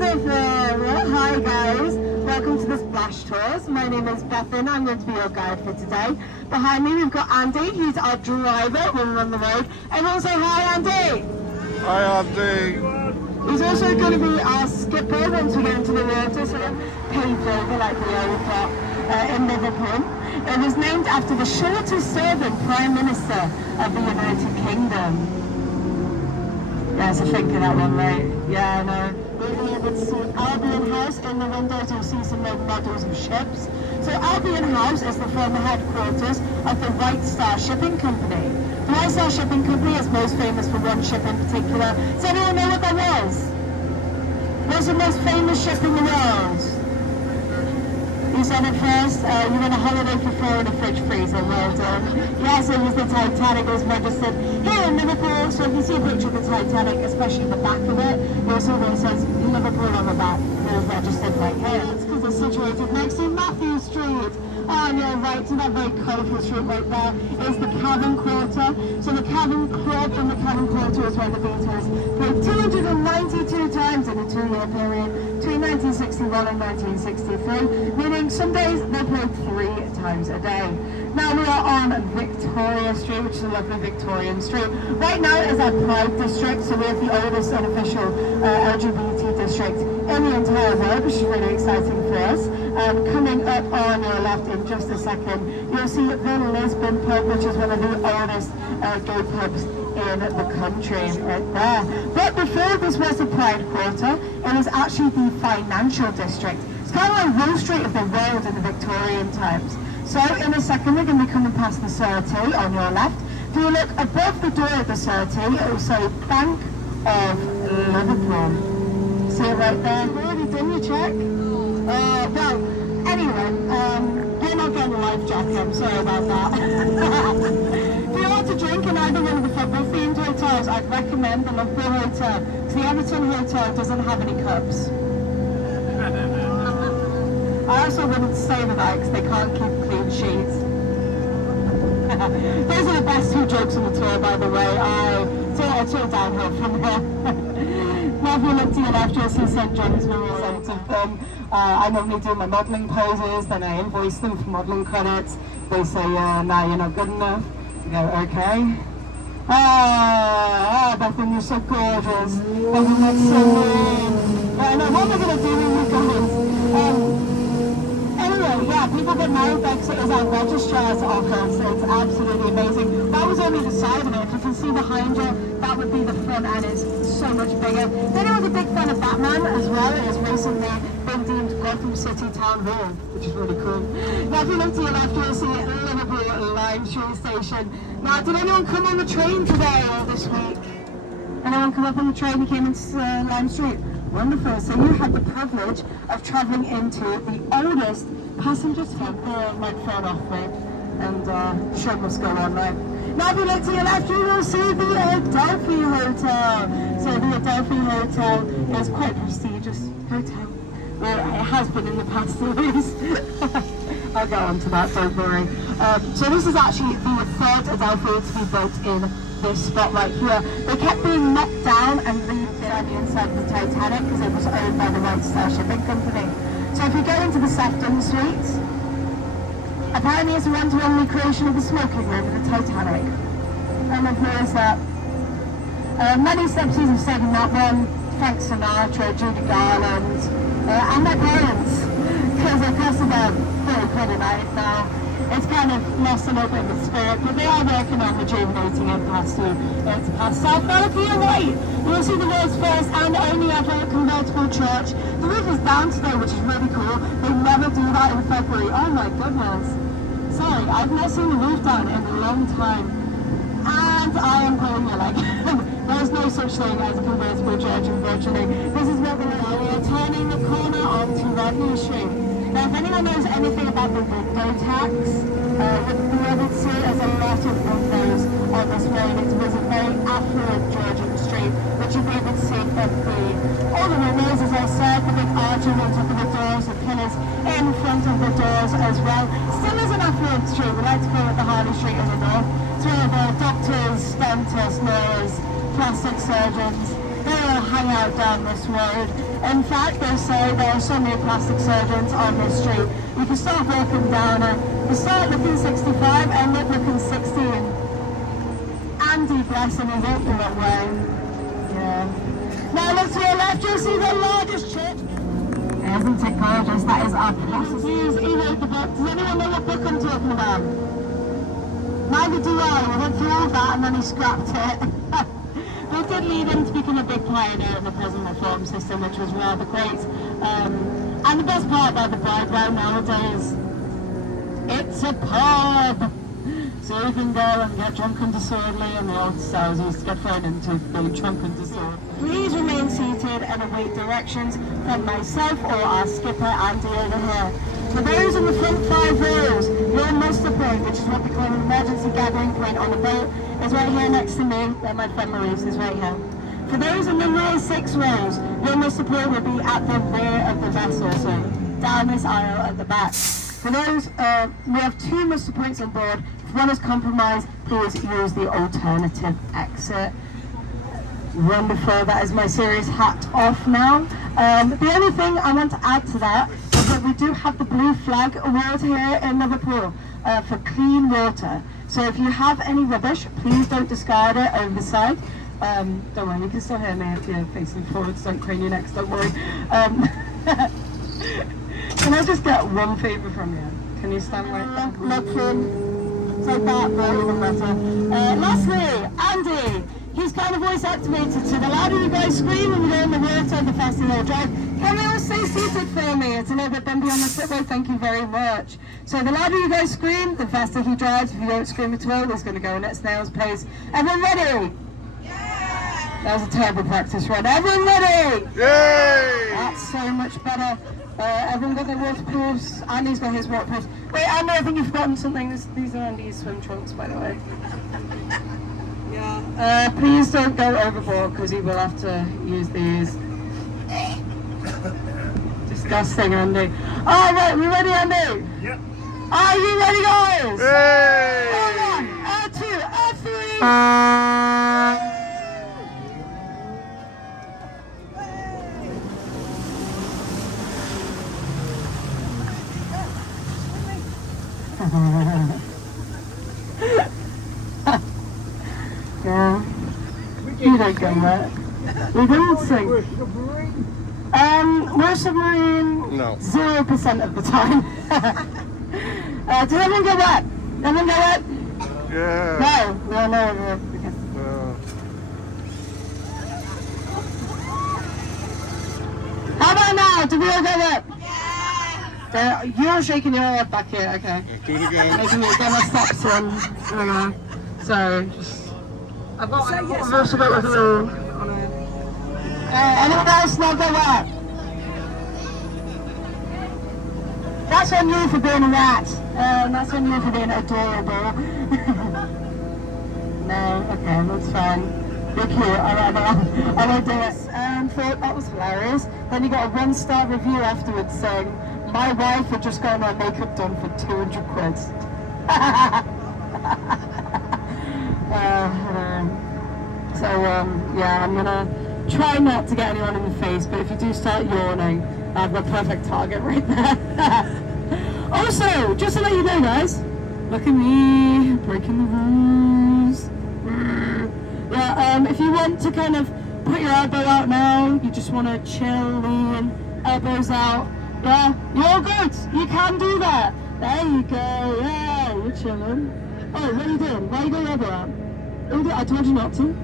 Wonderful! Hi guys, welcome to the Splash Tours. My name is Bethan, I'm going to be your guide for today. Behind me we've got Andy, he's our driver when we're on the road. And also, hi Andy! Hi Andy! He's also going to be our skipper once we get into the water, sort of paved over like the old got in Liverpool. It was named after the shortest serving Prime Minister of the United Kingdom. Yeah, so think of that one, right? Yeah, I know. We're here with Albion House. In the windows you'll see some old models of ships. So Albion House is the former headquarters of the White Star Shipping Company. The White Star Shipping Company is most famous for one ship in particular. Does anyone know what that was? What's the most famous ship in the world? You said it first. You went on a holiday for 4 in a fridge freezer. Well done. Yes, it was the Titanic. It was registered here in Liverpool. So if you see a picture of the Titanic, especially the back of it, you'll see where it says Liverpool on the back. It was registered right here. It's because it's situated next to Matthew Street. And you're right to that very colourful street right there is the Cabin Quarter. So the Cabin Club and the Cabin Quarter is where the Beatles played 292 times in a 2-year period between 1961 and 1963, meaning some days they played 3 times a day. Now we are on Victoria Street, which is a lovely Victorian street. Right now is our Pride District, so we're the oldest unofficial LGBT district in the entire world, which is really exciting for us. Coming up on your left in just a second, you'll see the Lisbon pub, which is one of the oldest gay pubs in the country, right there. But before this was the Pride Quarter, it was actually the financial district. It's kind of like Wall Street of the world in the Victorian times. So in a second we're going to be coming past the Surrey on your left. If you look above the door of the Surrey, it will say Bank of Liverpool. See it right there? You've already done your check? Well, anyway, you're not getting a life jacket, I'm sorry about that. If you want to drink in either one of the football themed hotels, I'd recommend the Liverpool Hotel, because the Everton Hotel doesn't have any cups. I also wouldn't stay the night because they can't keep clean sheets. Those are the best 2 jokes on the tour, by the way. It's all downhill from there. Now if you look to your left, you'll see St John's Memorial Centre. I normally do my modelling poses, then I invoice them for modelling credits. They say, nah, you're not good enough. You go, okay. Bethan, you're so gorgeous. Bethan, that's so mean. Now, what am I going to do when we go? Anyway, yeah, people get married. Brexit is our registrar's office. It's absolutely amazing. That was only the side of it. If you can see behind you, that would be the front, and it's so much bigger. Then I was a big fan of Batman as well. It has recently been deemed Gotham City Town Hall, which is really cool. Now, if you look to your left, you'll see Liverpool Lime Street Station. Now, did anyone come on the train today or this week? Anyone come up on the train and came into Lime Street? Wonderful. So you had the privilege of travelling into the oldest passenger stop. The microphone off, mate. And show must go on, right? Now if you look to your left, you will see the Adelphi Hotel. So the Adelphi Hotel is quite a prestigious hotel. Well, it has been in the past at least. I'll get on to that, don't worry. So this is actually the 3rd Adelphi to be built in this spot right here. They kept being knocked down and rebuilt on the inside of the Titanic because it was owned by the White Star Shipping Company. So if you go into the Sefton Suite, apparently it's a one-to-one recreation of the smoking room of the Titanic. And then here's that. Many celebrities have stayed in that one. Frank Sinatra, Judy Garland, and their parents. Because it costs about 30 quid a night now. It's kind of lost a little bit of the spirit, but they are working on rejuvenating it past you. It's past South Gallopy away. You'll see the world's first and only ever convertible church. The roof is down today, which is really cool. They never do that in February. Oh my goodness. Sorry, I've not seen the roof down in a long time. And I am pulling your leg. There is no such thing as a convertible church, unfortunately. This is what we are turning the corner onto Rodney Street. Now, if anyone knows anything about the window tax, you'll be able to see there's a lot of windows on this road. It was a very affluent Georgian street, which you'll be able to see from all the windows, as I said, the big arches on top of the doors, the pillars in front of the doors as well. Still is an affluent street. We like to call it the Harley Street of the North. It's where the doctors, dentists, lawyers, plastic surgeons, they all hang out down this road. In fact, they say there are so many plastic surgeons on this street. You can start walking down it, you start looking 65, end up looking 16. Andy, bless him, he walked the wrong way. Yeah. Now look to your left, you'll see the largest church. Isn't it gorgeous? That is our process. He wrote the book. Does anyone know what book I'm talking about? Neither do I. We went through all that and then he scrapped it. But it did lead him to become a big pioneer in the prison reform system, which was rather great. And the best part about the brideway nowadays, it's a pub. So you can go and get drunk and disorderly, and the old cells used to get thrown into being drunk and disorderly. Please remain seated and await directions from myself or our skipper Andy over here. For those in the front 5 rows, your muster point, which is what we call an emergency gathering point on the boat, is right here next to me, where my friend Maurice is right here. For those in the rear 6 rows, your muster point will be at the rear of the vessel, so down this aisle at the back. For those, we have 2 muster points on board. If one is compromised, please use the alternative exit. Wonderful, that is my serious hat off now. The only thing I want to add to that is that we do have the Blue Flag Award here in Liverpool for clean water. So if you have any rubbish, please don't discard it over the side. Don't worry, you can still hear me if you're facing forwards, don't crane your necks, don't worry. Can I just get one favour from you? Can you stand right there? Looking, take that, but even better. Lastly, Andy. He's kind of voice activated, so the louder you guys scream when you go in the water, the faster they'll drive. Can we all stay seated for me? It's a little bit bumpy on the slipway, thank you very much. So the louder you guys scream, the faster he drives. If you don't scream at all, he's going to go in at snail's pace. Everyone ready? Yeah! That was a terrible practice run. Everyone ready? Yay! That's so much better. Everyone got their waterproofs. Andy's got his waterproofs. Wait, Andy, I think you've forgotten something. These are Andy's swim trunks, by the way. Yeah. Please don't go overboard because you will have to use these. Disgusting, Andy. All right, we ready, Andy? Yep. Are you ready, guys? Yay! 1, 2, 3. Yeah, you don't go wet. We don't sing. We're submarine. No. 0% of the time. Did everyone go wet? Everyone go wet? Yeah. No. Okay. How about now? Did we all go wet? Yeah. You're shaking your head back here. Okay. Do it again. Making me get my steps in. There we go. So just. I've got most of it with a little. Anyone else not go wet? That's on you for being a rat. That's on you for being adorable. No, okay, that's fine. You're cute. I won't do it. Thought that was hilarious. Then you got a 1-star review afterwards saying, "My wife had just gotten her makeup done for 200 quid." Yeah, I'm gonna try not to get anyone in the face, but if you do start yawning, I have the perfect target right there. Also, just to let you know, guys, look at me, breaking the rules. Yeah, if you want to kind of put your elbow out now, you just want to chill, lean, elbows out, yeah, you're good, you can do that. There you go, yeah, you're chilling. Oh, what are you doing? Why are you going elbow out? I told you not to.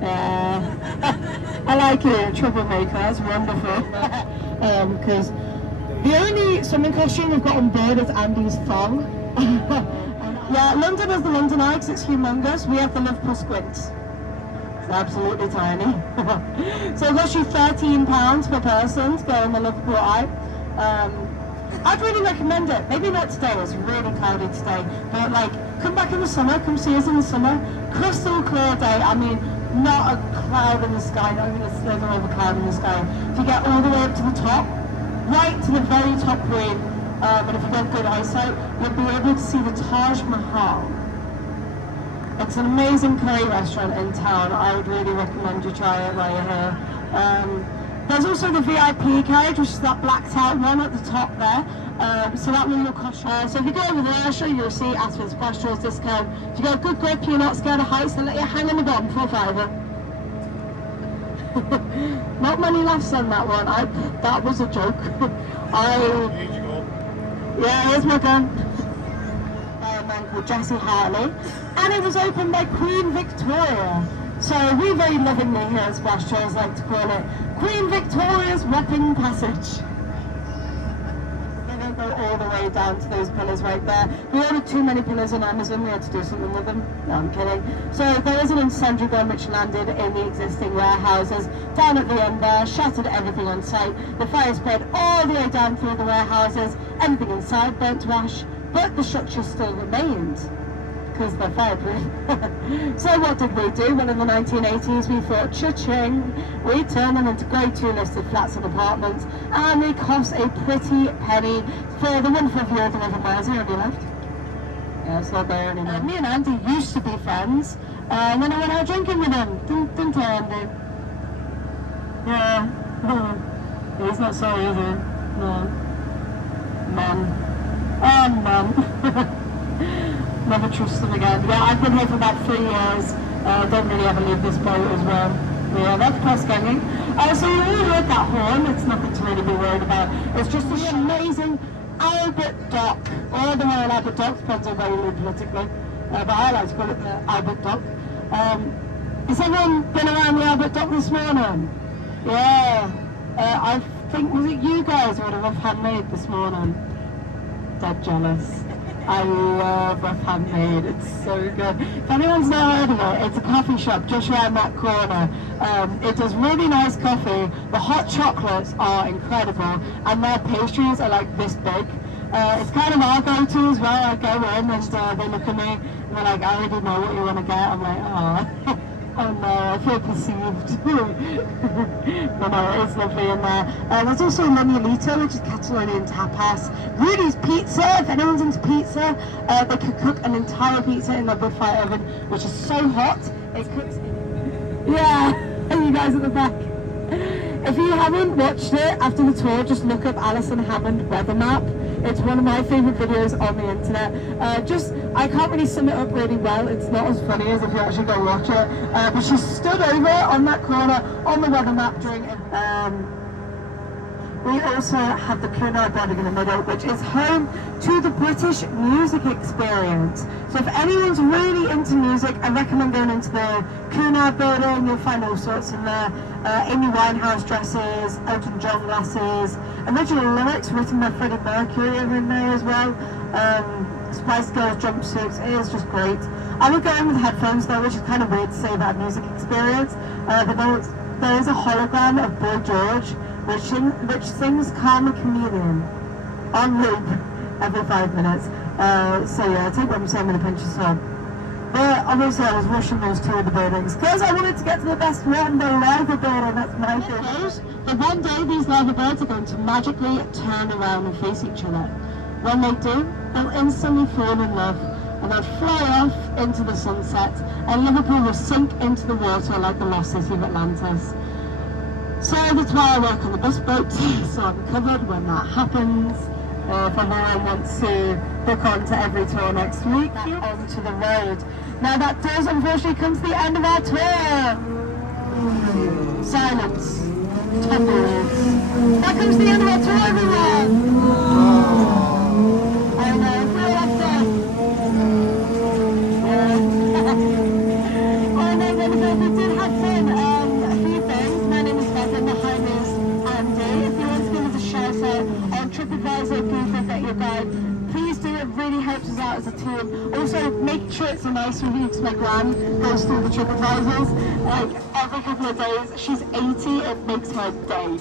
I like it, troublemaker, that's wonderful. Because the only swimming costume we've got on board is Andy's thong. Yeah, London is the London Eye because it's humongous. We have the Liverpool squints. It's absolutely tiny. So it costs you £13 per person to go in the Liverpool Eye. I'd really recommend it. Maybe not today, it's really cloudy today. But like, come back in the summer, come see us in the summer. Crystal clear day, I mean, not a cloud in the sky, not even a sliver of a cloud in the sky. If you get all the way up to the top, right to the very top green, and if you get good eyesight, you'll be able to see the Taj Mahal. It's an amazing curry restaurant in town. I would really recommend you try it while you're here. There's also the VIP carriage, which is that blacked out one at the top there. So that one will cost you. So if you go over there, I'll show you a receipt, ask for the splash drawers discount. If you got a good grip, you're not scared of heights, they'll let you hang on the bottom for a fiver. Not many laughs on that one. That was a joke. Yeah, here's my gun. A man called Jesse Hartley, and it was opened by Queen Victoria. So we very lovingly here at Splash Trails like to call it Queen Victoria's Weapon Passage. They don't go all the way down to those pillars right there. We ordered too many pillars on Amazon, we had to do something with them. No, I'm kidding. So there is an incendiary gun which landed in the existing warehouses down at the end there, shattered everything on site. The fire spread all the way down through the warehouses, everything inside burnt to ash, but the structure still remained, because they're fireproof. So what did we do? Well, in the 1980s we thought, cha-ching, we turned them into grade 2 listed flats and apartments, and they cost a pretty penny for the wonderful view of the River Mersey. Have you left? Yeah, it's not there anymore. Me and Andy used to be friends, and then I went out drinking with him. Didn't I, Andy? Yeah. He's not sorry, is he? No. Man. Oh, man. Never trust them again. Yeah, I've been here for about 3 years. Don't really ever leave this boat as well. Yeah, that's cross ganging. So you all heard that horn. It's nothing to really be worried about. It's just the amazing Albert Dock. Or the Royal Albert Dock, depends on where you live politically. But I like to call it the Albert Dock. Has everyone been around the Albert Dock this morning? Yeah. I think, was it you guys who would have handmade this morning? Dead jealous. I love rough handmade, it's so good. If anyone's not heard of it, it's a coffee shop just around that corner. It does really nice coffee, the hot chocolates are incredible, and their pastries are like this big. It's kind of our go-to as well. I go in and they look at me and they're like, I already know what you want to get. I'm like, oh. Oh no, I feel perceived. No, it's lovely in there. There's also Manuelito, which is Catalonian tapas. Rudy's Pizza, if anyone's into pizza, they could cook an entire pizza in their wood fire oven, which is so hot, it cooks. Yeah, you guys at the back. If you haven't watched it after the tour, just look up Alison Hammond weather map. It's one of my favourite videos on the internet. I can't really sum it up really well. It's not as funny as if you actually go watch it. But she stood over on that corner on the weather map during it. We also have the Cunard building in the middle, which is home to the British Music Experience. So if anyone's really into music, I recommend going into the Cunard building. You'll find all sorts in there. Amy Winehouse dresses, Elton John glasses, original lyrics written by Freddie Mercury are in there as well. Spice Girls jumpsuits, it is just great. I would go in with headphones though, which is kind of weird to say about music experience, but there is a hologram of Boy George, which sings Calm a Chameleon on loop every 5 minutes. So yeah, take what I'm saying with a pinch of salt. But obviously I was rushing those two of the buildings because I wanted to get to the best one, the lava building. That's my favourite. But one day these lava birds are going to magically turn around and face each other. When they do, they'll instantly fall in love and they'll fly off into the sunset, and Liverpool will sink into the water like the lost city of Atlantis. So that's why I work on the bus boat, so I'm covered when that happens. If anyone wants to book on to every tour next week, onto the road. Now that does unfortunately come to the end of our tour. Silence. Tumbleweeds. That comes to the end of our tour, everyone. I know, if we're like that. Oh no, we did have fun. A few things. My name is Beth and behind me is Andy. If you want to give us a shout out on TripAdvisor, Google, Get Your Guide, please do. It really helps us out as a team. Also, make sure it's a nice review because my gran goes through the TripAdvisors like every couple of days. She's 80, it makes her day.